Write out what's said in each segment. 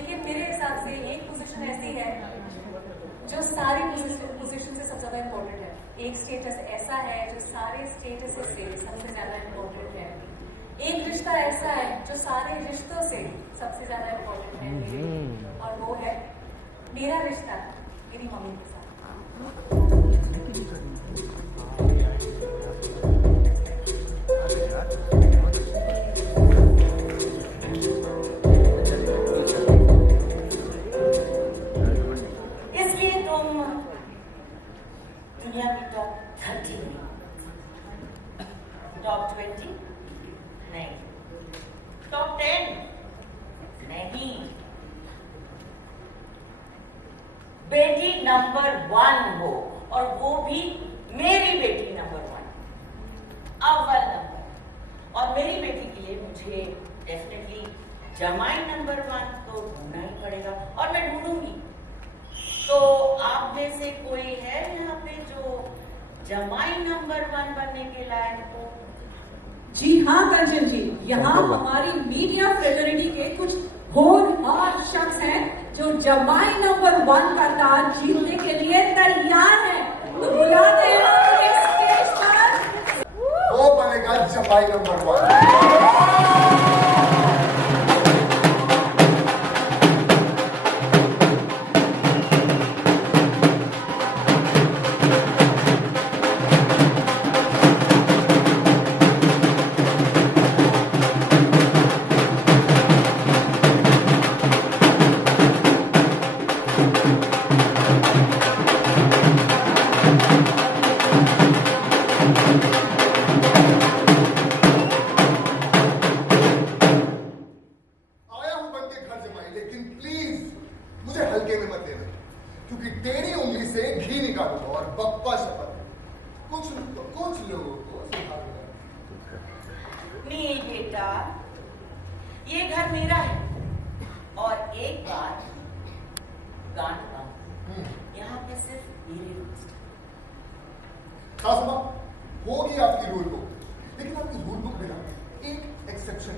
लेकिन मेरे हिसाब से एक पोजीशन ऐसी है जो सारी पोजीशन से सबसे ज्यादा इम्पोर्टेंट है। एक स्टेटस ऐसा है जो सारे स्टेटस से सबसे ज्यादा इम्पोर्टेंट है। एक रिश्ता ऐसा है जो सारे रिश्तों से सबसे ज्यादा इम्पोर्टेंट है, और वो है मेरा रिश्ता मेरी मम्मी के साथ। इसलिए तुम दुनिया की टॉप 30 में, टॉप 20 नहीं, टॉप 10 नहीं, बेटी नंबर 1 हो, और वो भी मेरी बेटी नंबर 1, अव्वल नंबर। और मेरी बेटी के लिए मुझे डेफिनेटली जमाई नंबर 1 तो ढूंढना ही पड़ेगा, और मैं ढूंढूंगी। तो आप में से कोई है यहाँ पे जो जमाई नंबर 1 बनने के लायक हो? जी हाँ कंचन जी, यहाँ हमारी मीडिया फ्रेटर्निटी के कुछ होनहार शख्स हैं जो जमाई नंबर 1 का ताज जीतने के लिए तैयार हैं। तो बुलाते हैं उन्हें स्टेज पर। वो बनेगा जमाई नंबर 1। लेकिन प्लीज मुझे हल्के में मत लेना, क्योंकि तेरी उंगली से घी निकालूंगा और बप्पा शपथ कुछ लोगों को सिखा दूंगा। नहीं बेटा, ये घर मेरा है, और एक बात गान गाऊं, यहाँ पे सिर्फ मेरी रूल्स। खासमा होगी आपकी रूल बुक, लेकिन आपकी रूल बुक में ना एक एक्सेप्शन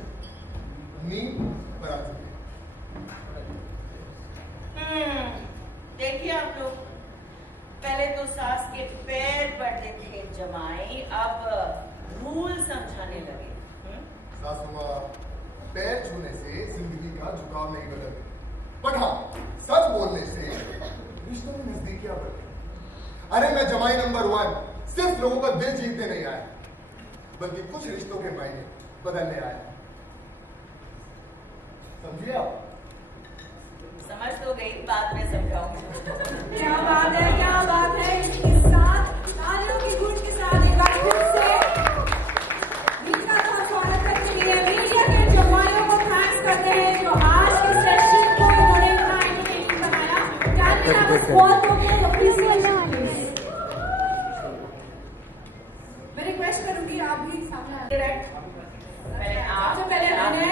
नींद बना चुकी है। देखिए आप लोग, पहले तो सास के पैर पड़ते थे जमाई, अब रूल समझाने लगे। सासुमा, पैर छूने से जिंदगी का झुकाव नहीं बदलते, बट हाँ सच बोलने से रिश्तों में नजदीकियां बढ़ती। अरे मैं जमाई नंबर 1 सिर्फ लोगों का दिल जीतने नहीं आया, बल्कि कुछ रिश्तों के मायने बदलने आया। समझिए आप? समझ तो गई, बाद में समझाऊंगी। क्या बात है, क्या बात है। इसके साथ तालियों की गूंज के साथ एक बार फिर से मीडिया का स्वागत करने के लिए मीडिया के जमाइयों को थैंक्स करते हैं जो आज के सेशन को उन्होंने इतना एंटरटेनिंग बनाया। Can we have a small token of appreciation please? मैं रिक्वेस्ट करूंगी आप भी सामने आइए। डायरेक्ट पहले मैंने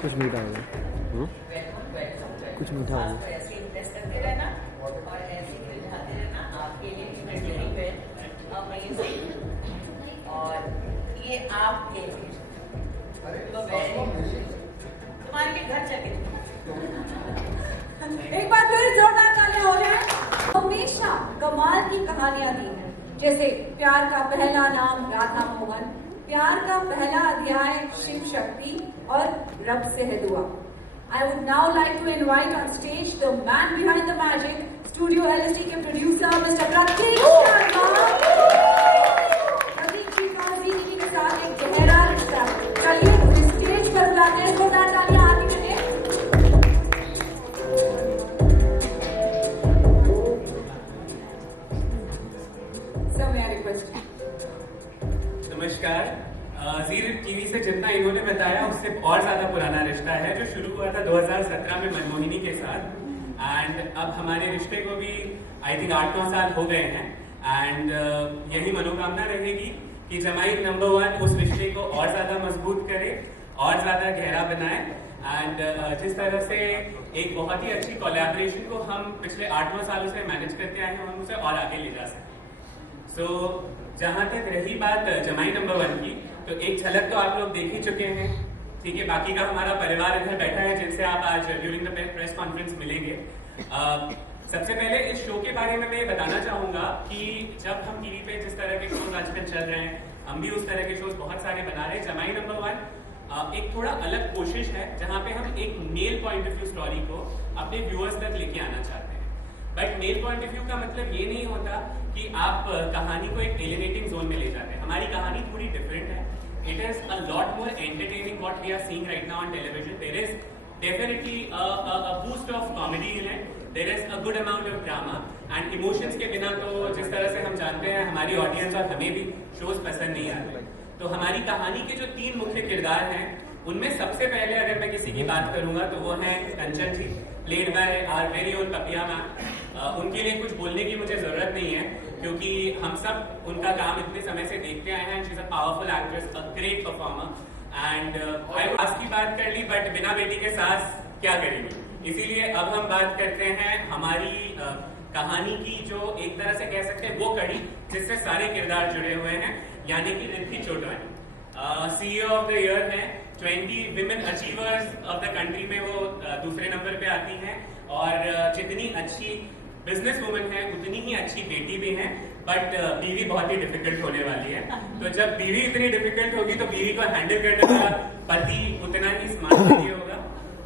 कुछ मीठा होगा, कुछ मीठा होगा। ऐसे इम्प्रेस करते रहना और ऐसे खिलाते रहना। आपके लिए अमेजिंग, और ये आपके लिए तो तुम्हारे लिए घर चले। एक बार फिर जोरदार तालियां हो जाए। हमेशा कमाल की कहानियां दी हैं, जैसे प्यार का पहला नाम राधा मोहन, प्यार का पहला अध्याय शिव शक्ति, और रब से है दुआ। I would now like to invite on stage the man behind the magic, Studio LSD के producer Mr. प्रतीक शर्मा। प्रतीक जी का जी टीवी के साथ एक गहरा रिश्ता। चलिए स्टेज पर बुलाते हैं, जोरदार तालियां आती करें। Sir, may I request you? नमस्कार। जी टीवी से जितना इन्होंने बताया उससे और ज्यादा पुराना रिश्ता है, जो शुरू हुआ था 2017 में मनमोहिनी के साथ, एंड अब हमारे रिश्ते को भी आई थिंक 8-9 साल हो गए हैं। एंड यही मनोकामना रहेगी कि जमाई नंबर 1 उस रिश्ते को और ज्यादा मजबूत करे, और ज्यादा गहरा बनाए, एंड जिस तरह से एक बहुत ही अच्छी कोलैबोरेशन को हम पिछले 8-9 सालों से मैनेज करते आए हैं, हम उसे और आगे ले जा सकें। सो जहां तक रही बात जमाई नंबर 1 की, तो एक झलक तो आप लोग देख ही चुके हैं ठीक है, बाकी का हमारा परिवार इधर बैठा है जिनसे आप आज ड्यूरिंग द प्रेस कॉन्फ्रेंस मिलेंगे। सबसे पहले इस शो के बारे में मैं ये बताना चाहूंगा कि जब हम टीवी पे जिस तरह के शोज आजकल चल रहे हैं, हम भी उस तरह के शोज बहुत सारे बना रहे हैं। जमाई नंबर 1 एक थोड़ा अलग कोशिश है जहां पे हम एक male point of view story को अपने व्यूअर्स तक लेके आना चाहते हैं। But male point of view का मतलब ये नहीं होता कि आप कहानी को एक एलिनेटिंग जोन में ले जाते हैं। हमारी कहानी थोड़ी डिफरेंट है। It is a lot more entertaining what we are seeing right now on television. There is definitely a boost of comedy in it. There is a good amount of drama and emotions के बिना तो जिस तरह से हम जानते हैं हमारी ऑडियंस और हमें भी शोज पसंद नहीं आते। तो हमारी कहानी के जो 3 मुख्य किरदार हैं उनमें सबसे पहले अगर मैं किसी की बात करूंगा तो वो है Kanchan ji, played by our very own Papiya ma'am. उनके लिए कुछ बोलने की मुझे जरूरत नहीं है क्योंकि हम सब उनका काम इतने समय से देखते आए हैं। She is a powerful actress, a great performer and I आज की बात कर ली बट बिना बेटी के सास क्या करेंगे, इसीलिए अब हम बात करते हैं हमारी कहानी की जो एक तरह से कह सकते हैं वो कड़ी जिससे सारे किरदार जुड़े हुए हैं, यानी कि Riddhi Chotwani. CEO of the year है, 20 women achievers of the country में वो दूसरे नंबर पे आती हैं और जितनी अच्छी बिजनेस वुमन है उतनी ही अच्छी बेटी भी है। बट बीवी बहुत ही डिफिकल्ट होने वाली है, तो जब बीवी इतनी डिफिकल्ट होगी तो बीवी को हैंडल करने वाला पति उतना ही स्मार्ट नहीं होगा।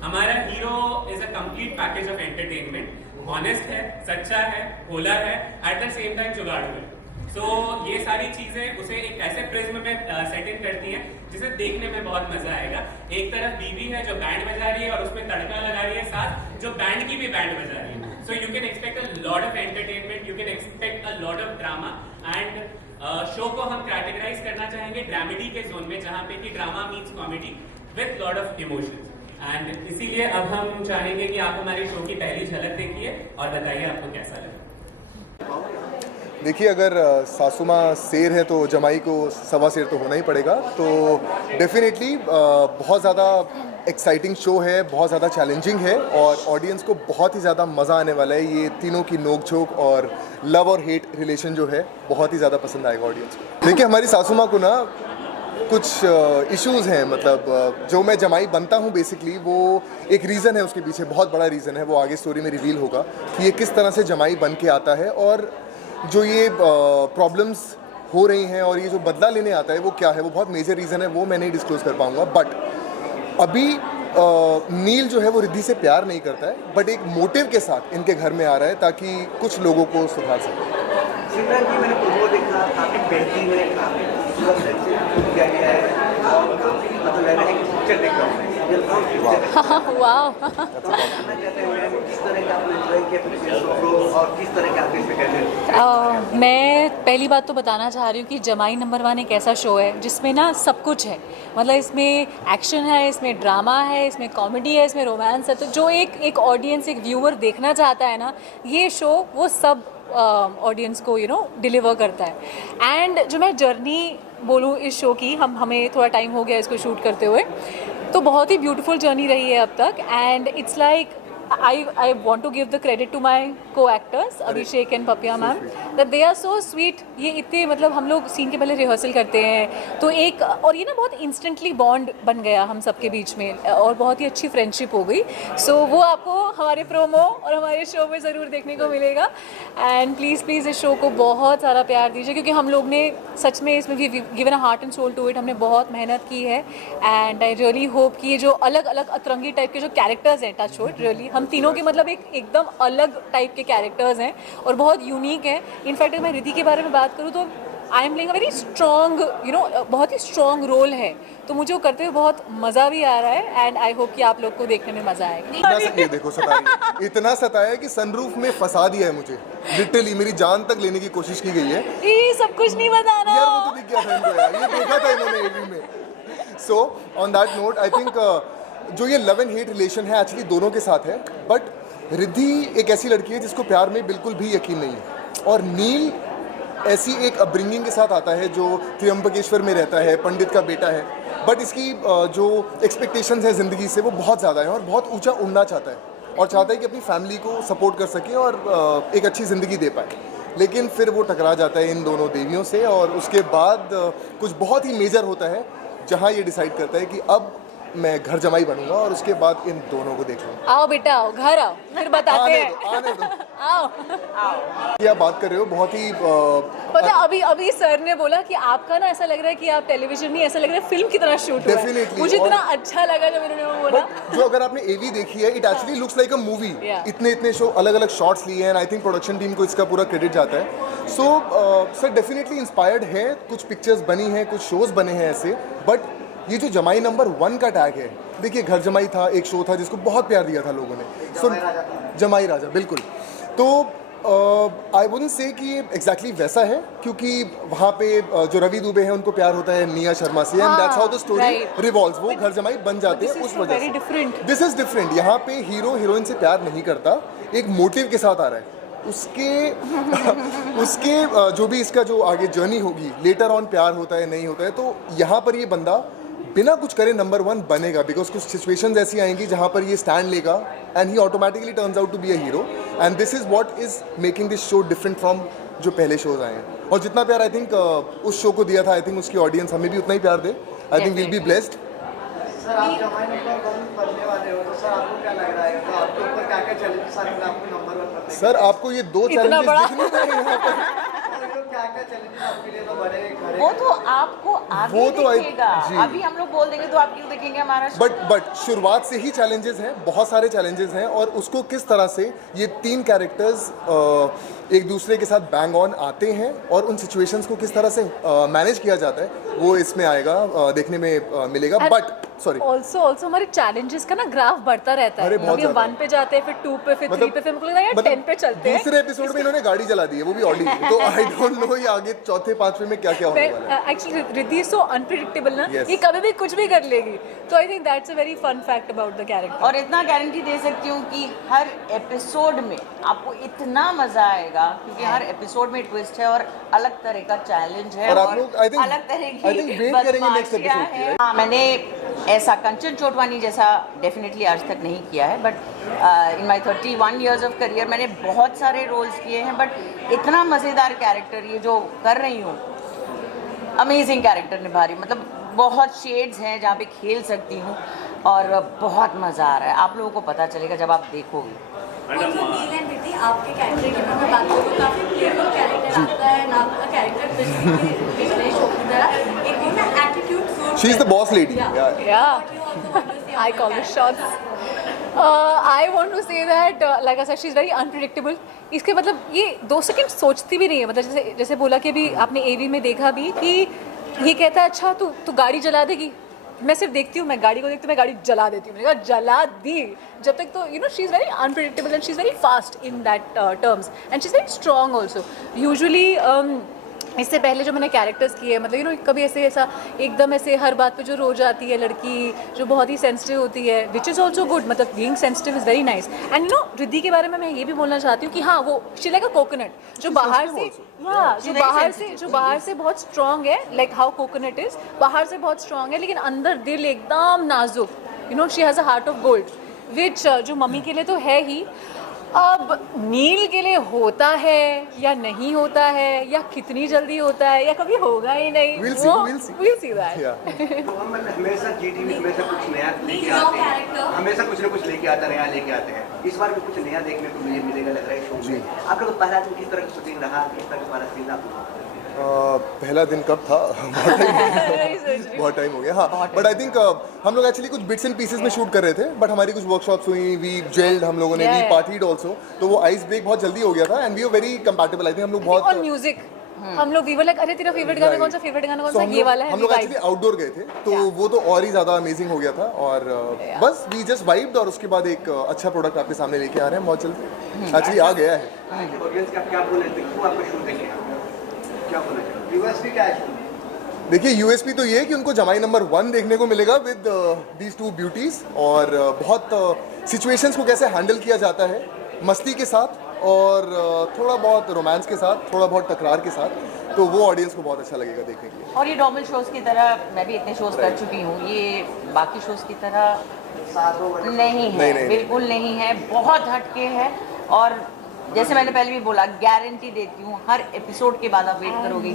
हमारा hero is a complete package of entertainment, honest है, सच्चा है, भोला है, एट द सेम टाइम जुगाड़ू है। सो ये सारी चीजें उसे एक ऐसे प्रिज्म में सेट इन करती हैं जिसे देखने में बहुत मजा आएगा। एक तरफ बीवी है जो बैंड बजा रही है और उसमें तड़का लगा रही है, साथ जो बैंड की भी बैंड बजा रही है। So you can expect a lot of entertainment, you can expect a lot of drama and show को हम कैटेगराइज करना चाहेंगे ड्रामेडी के जोन में, जहां पे कि drama means comedy with lot of emotions. And इसीलिए अब हम चाहेंगे कि आप हमारे शो की पहली झलक देखिए और बताइए आपको कैसा लगा। देखिए, अगर सासू माँ शेर है तो जमाई को सवा शेर तो होना ही पड़ेगा। तो डेफिनेटली बहुत ज़्यादा एक्साइटिंग शो है, बहुत ज़्यादा चैलेंजिंग है और ऑडियंस को बहुत ही ज़्यादा मज़ा आने वाला है। ये तीनों की नोक-झोंक और लव और हेट रिलेशन जो है बहुत ही ज़्यादा पसंद आएगा ऑडियंस को। देखिए, हमारी सासू माँ को ना कुछ इश्यूज़ हैं, मतलब जो मैं जमाई बनता हूँ बेसिकली वो एक रीज़न है, उसके पीछे बहुत बड़ा रीज़न है, वो आगे स्टोरी में रिवील होगा कि ये किस तरह से जमाई बन के आता है और जो ये प्रॉब्लम्स हो रही हैं और ये जो बदला लेने आता है वो क्या है, वो बहुत मेजर रीज़न है, वो मैं नहीं डिस्क्लोज कर पाऊँगा। बट अभी नील जो है वो रिद्धि से प्यार नहीं करता है, बट एक मोटिव के साथ इनके घर में आ रहा है ताकि कुछ लोगों को सुधार सके। सिमरन जी, मैंने प्रोमो देखा, काफी बेहतरीन है, काफी खूबसूरत से शूट किया गया है और काफी मतलब लग रहा है कि पिक्चर देख रहा हूँ। वाह, किस तरह का आपने एंजॉय किया पिक्चर को और किस तरह का आप इसमें कर रहे हैं? मैं पहली बात तो बताना चाह रही हूँ कि जमाई नंबर 1 एक ऐसा शो है जिसमें ना सब कुछ है। मतलब इसमें एक्शन है, इसमें ड्रामा है, इसमें कॉमेडी है, इसमें रोमांस है। तो जो एक ऑडियंस, एक व्यूअर देखना चाहता है ना, ये शो वो सब ऑडियंस को डिलीवर करता है। एंड जो मैं जर्नी बोलूँ इस शो की, हमें थोड़ा टाइम हो गया इसको शूट करते हुए, तो बहुत ही ब्यूटीफुल जर्नी रही है अब तक। And it's like I want to give the credit to my co-actors Abhishek and Papya ma'am that they are so sweet। ये इतने मतलब हम लोग सीन के पहले रिहर्सल करते हैं तो एक और ये ना बहुत इंस्टेंटली बॉन्ड बन गया हम सबके बीच में और बहुत ही अच्छी फ्रेंडशिप हो गई। सो वो आपको हमारे प्रोमो और हमारे शो में ज़रूर देखने को मिलेगा। एंड प्लीज़ इस शो को बहुत सारा प्यार दीजिए क्योंकि हम लोग ने सच में इसमें given a heart and soul to it. हमने बहुत मेहनत की है एंड आई रियली होप कि ये जो अलग अलग अतरंगी टाइप के जो कैरेक्टर्स हैं, टच वुड, रियली हम तीनों के मतलब एकदम अलग टाइप के कैरेक्टर्स हैं और बहुत यूनिक है। इनफैक्ट अगर मैं रिद्धि के बारे में बात करूँ तो I am playing a very strong बहुत ही स्ट्रॉन्ग रोल है, तो मुझे वो करते हुए बहुत मज़ा भी आ रहा है एंड आई होप कि आप लोग को देखने में मज़ा आएगा। ये देखो इतना सताया कि सनरूफ में फंसा दिया है मुझे, लिटरली मेरी जान तक लेने की कोशिश की गई है। ये सब कुछ नहीं बताना यार, वो तो दिख गया था इनको यार, ये देखा था इन्होंने एवी में। So on that note I think जो ये लव एंड हेट रिलेशन है एक्चुअली दोनों के साथ है, बट रिद्धि एक ऐसी लड़की है जिसको प्यार में बिल्कुल भी यकीन नहीं है और नील ऐसी एक अपब्रिंगिंग के साथ आता है जो त्र्यंबकेश्वर में रहता है, पंडित का बेटा है, बट इसकी जो एक्सपेक्टेशंस है ज़िंदगी से वो बहुत ज़्यादा है और बहुत ऊंचा उड़ना चाहता है और चाहता है कि अपनी फैमिली को सपोर्ट कर सके और एक अच्छी ज़िंदगी दे पाए। लेकिन फिर वो टकरा जाता है इन दोनों देवियों से और उसके बाद कुछ बहुत ही मेजर होता है जहाँ ये डिसाइड करता है कि अब मैं घर जमाई बनूंगा और उसके बाद इन दोनों को देखूंगा। आओ बेटा आओ, घर आओ, फिर बताते हैं। आने दो। आओ। ये आप बात कर रहे हो बहुत ही पता अभी सर ने बोला कि आपका ना ऐसा लग रहा है कि आप टेलीविजन नहीं, ऐसा लग रहा है फिल्म की तरह शूट हुआ है। Definitely, मुझे इतना और- अच्छा लगा जब इन्होंने वो बोला। बट जो अगर आपने एवी देखी है, it actually looks like a movie. Yeah. इतने शो अलग अलग शॉट्स लिए हैं, आई थिंक प्रोडक्शन टीम को इसका पूरा क्रेडिट जाता है। सो सर डेफिनेटली इंस्पायर्ड है, कुछ पिक्चर्स बनी हैं, कुछ शोज बने हैं ऐसे। बट ये जो जमाई नंबर 1 का टैग है, देखिए घर जमाई था, एक शो था जिसको बहुत प्यार दिया था लोगों ने। सो जमाई राजा, बिल्कुल। तो आई वुडंट से कि ये एग्जैक्टली वैसा है, क्योंकि वहाँ पे जो रवि दुबे हैं उनको प्यार होता है निया शर्मा से, and that's how the story right. Revolves. वो घर जमाई बन जाते हैं उस वजह very से। different. This is different. यहाँ पे हीरो हीरोइन से प्यार नहीं करता, एक मोटिव के साथ आ रहा है। उसके जो भी इसका जो आगे जर्नी होगी, लेटर ऑन प्यार होता है नहीं होता है, तो यहाँ पर ये बंदा बिना कुछ करे नंबर 1 बनेगा, बिकॉज कुछ सिचुएशंस ऐसी आएंगी जहाँ पर ये स्टैंड लेगा and he automatically turns out to be a hero. And this is what is making this show different from जो पहले शोज आए हैं। और जितना प्यार आई थिंक उस शो को दिया था, आई थिंक उसकी ऑडियंस हमें भी उतना ही प्यार दे। I think will be blessed. Sir आप जमाई नंबर 1 बनने वाले हो, तो सर आपको क्या लग रहा है, तो आपके ऊपर क्या क्या चैलेंजेस आएंगे आपको नंबर 1 बनने के? सर आपको ये 2 इतना चैलेंजेस बड़ा? दिख नहीं रहे हैं यहाँ पर? क्या क्या चैलेंजेस आपके लिए तो बड़े खड़े? वो तो आपको आगे वो तो दिखेगा। जी। अभी हम लोग बोल देंगे तो आप क्यों देखेंगे हमारा show? बट शुरुआत से ही चैलेंजेस हैं, बहुत सारे चैलेंजेस हैं, और उसको किस तरह से ये 3 कैरेक्टर्स एक दूसरे के साथ बैंग ऑन आते हैं और उन सिचुएशंस को किस तरह से मैनेज किया जाता है, वो इसमें आएगा, देखने में मिलेगा। बट सॉरी, ऑल्सो हमारे चैलेंजेस का ना ग्राफ बढ़ता रहता अरे है। बहुत अभी ज्यादा। 1 पे जाते हैं, फिर 2 पे, फिर 3 पे, फिर हमको लगता है यार 10 पे चलते हैं। दूसरे एपिसोड में इन्होंने गाड़ी जला दी है, वो भी ऑडी। तो आई डोंट नो ये आगे चौथे 5वें में क्या क्या होने वाला है। Actually Riddhi is so unpredictable ना, Yes. ये कभी भी कुछ भी कर लेगी। तो I think that's a very fun fact about the character. और इतना गारंटी दे सकती हूँ कि हर एपिसोड में आपको इतना मजा आएगा, क्योंकि हर एपिसोड में ट्विस्ट है और अलग तरह का चैलेंज है और आप लोग, I think- अलग तरह I think की wait करेंगे next बदमाशियाँ episode की, हैं। हाँ, मैंने ऐसा कंचन चोटवानी जैसा डेफिनेटली आज तक नहीं किया है, but in my 31 years of career मैंने बहुत सारे रोल्स किए हैं, बट इतना मज़ेदार कैरेक्टर ये जो कर रही हूँ, अमेजिंग कैरेक्टर निभा रही हूँ। मतलब बहुत शेड्स हैं जहाँ पे खेल सकती हूँ और बहुत मज़ा आ रहा है। आप लोगों को पता चलेगा जब आप देखोगे। आपके कैरेक्टर की मैं बात करूँ तो काफ़ी प्लेफुल कैरेक्टर आपका है ना, आपका कैरेक्टर पिछले शो की तरह एक वो ना attitude she is the boss lady. I call the shots. I want to say that, like I said, she's very unpredictable. इसके मतलब ये 2 सेकंड सोचती भी नहीं है। मतलब जैसे बोला कि अभी आपने एवी में देखा भी कि ये कहता है अच्छा तू गाड़ी जला देगी, मैं सिर्फ देखती हूँ, मैं गाड़ी को देखती हूँ, मैं गाड़ी जला देती हूँ। मैंने कहा जला दी जब तक, तो you know she is very unpredictable and she is very fast in that terms and she is very strong also. Usually इससे पहले जो मैंने कैरेक्टर्स किए, मतलब यू नो कभी ऐसा एकदम ऐसे हर बात पे जो रो जाती है लड़की, जो बहुत ही सेंसिटिव होती है, विच इज़ ऑल्सो गुड। मतलब being sensitive is very nice. And you know Riddhi के बारे में मैं ये भी बोलना चाहती हूँ कि हाँ, वो शी लाइक अ कोकोनट, जो बाहर से जो बाहर से बहुत स्ट्रॉन्ग है, लाइक हाउ कोकोनट इज, बाहर से बहुत स्ट्रॉन्ग है लेकिन अंदर दिल एकदम नाजुक। You know she has a heart of gold, which जो मम्मी के लिए तो है ही, अब नील के लिए होता है या नहीं होता है, या कितनी जल्दी होता है, या कभी होगा ही नहीं, We'll see that. तो हम हमेशा जीटीवी हमेशा कुछ नया लेके आते हैं, हमेशा कुछ ना कुछ लेके आता नया लेके आते हैं। इस बार भी कुछ नया देखने को मिलेगा लग रहा है शो में। आप लोग पहला दिन किस तरह की शूटिंग रहा, किस तरह का सीन आप पहला दिन कब था? बहुत टाइम हो गया। हाँ, बट आई थिंक हम लोग एक्चुअली कुछ बिट्स एंड पीसेस में शूट कर रहे थे, बट हमारी कुछ वर्कशॉप्स हुई, वी जेल्ड, हम लोगों ने वी पार्टीड ऑल्सो, तो वो आइस ब्रेक बहुत जल्दी हो गया था and we are very compatible. I think हम लोग बहुत, और म्यूजिक हम लोग वी वर लाइक अरे तेरा फेवरेट गाना कौन सा, फेवरेट गाना कौन सा, ये वाला है। हम लोग एक्चुअली आउटडोर गए थे, तो वो तो और ही ज़्यादा अमेजिंग हो गया था। और बस वी जस्ट वाइब्ड, और उसके बाद एक अच्छा प्रोडक्ट आपके सामने लेके आ रहे हैं बहुत जल्दी। एक्चुअली आ गया है। ऑडियंस का क्या बोले थे, क्यों आपको शो देखे, क्या बोलना चाहिए? यूएसपी क्या है? देखिए यूएसपी तो ये है कि उनको जमाई नंबर 1 देखने को मिलेगा विद दीज 2 ब्यूटीज, और बहुत सिचुएशंस को कैसे हैंडल किया जाता है मस्ती के साथ, और थोड़ा बहुत रोमांस के साथ, थोड़ा बहुत टकरार के साथ, तो वो ऑडियंस को बहुत अच्छा लगेगा देखने के लिए। और ये नॉर्मल शोज की तरह, मैं भी इतने शोज कर चुकी हूँ, ये बाकी शोज की तरह नहीं है, नहीं। बिल्कुल नहीं है, बहुत हटके है और जैसे मैंने पहले भी बोला, गारंटी देती हूँ, हर एपिसोड के बाद आप वेट करोगे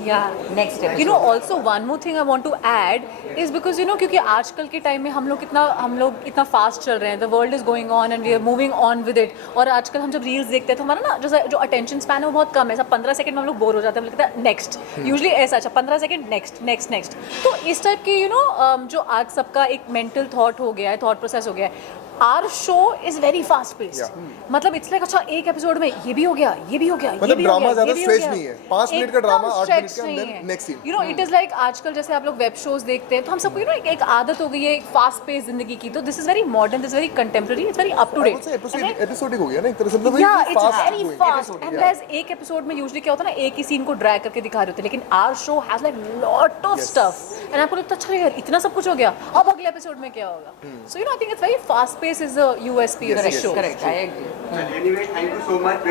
next you know also one more thing I want to add is because you know क्योंकि आजकल के टाइम में हम लोग इतना फास्ट चल रहे हैं, the world is going on and we are moving on with it. और आजकल हम जब रील्स देखते हैं तो हमारा ना जो अटेंशन स्पैन है वो बहुत कम है, सब 15 सेकंड में हम लोग बोर हो जाते हैं, लगता है नेक्स्ट, यूजुअली ऐसा, अच्छा 15 सेकंड नेक्स्ट नेक्स्ट नेक्स्ट। तो इस टाइप के यू नो जो आज सबका एक मेंटल थॉट हो गया है, थॉट प्रोसेस हो गया है, our show is very fast paced. मतलब इट्स लाइक अच्छा एक एपिसोड में ये भी हो गया, ये भी हो गया, मतलब ड्रामा ज्यादा स्ट्रेच नहीं है, 5 मिनट का ड्रामा 8 मिनट के अंदर next scene. You know it is like आजकल जैसे आप लोग वेब शोज देखते हैं तो हम सबको यू नो एक आदत हो गई है एक फास्ट पेस जिंदगी की, तो this is very modern, this is very contemporary, it's very up to date, episodic हो गया ना एक तरह से, मतलब या it's very fast. And there एक एपिसोड में यूजुअली क्या होता है ना, एक ही सीन को ड्रैग करके दिखा रहे होते हैं, लेकिन our show has like lot of stuff and आपको लगता है अच्छा यार इतना सब कुछ हो गया, अब अगले एपिसोड में क्या होगा। So you know I think it's very fast pace is the USP of the show. Correct, I agree. Anyway, thank you so much.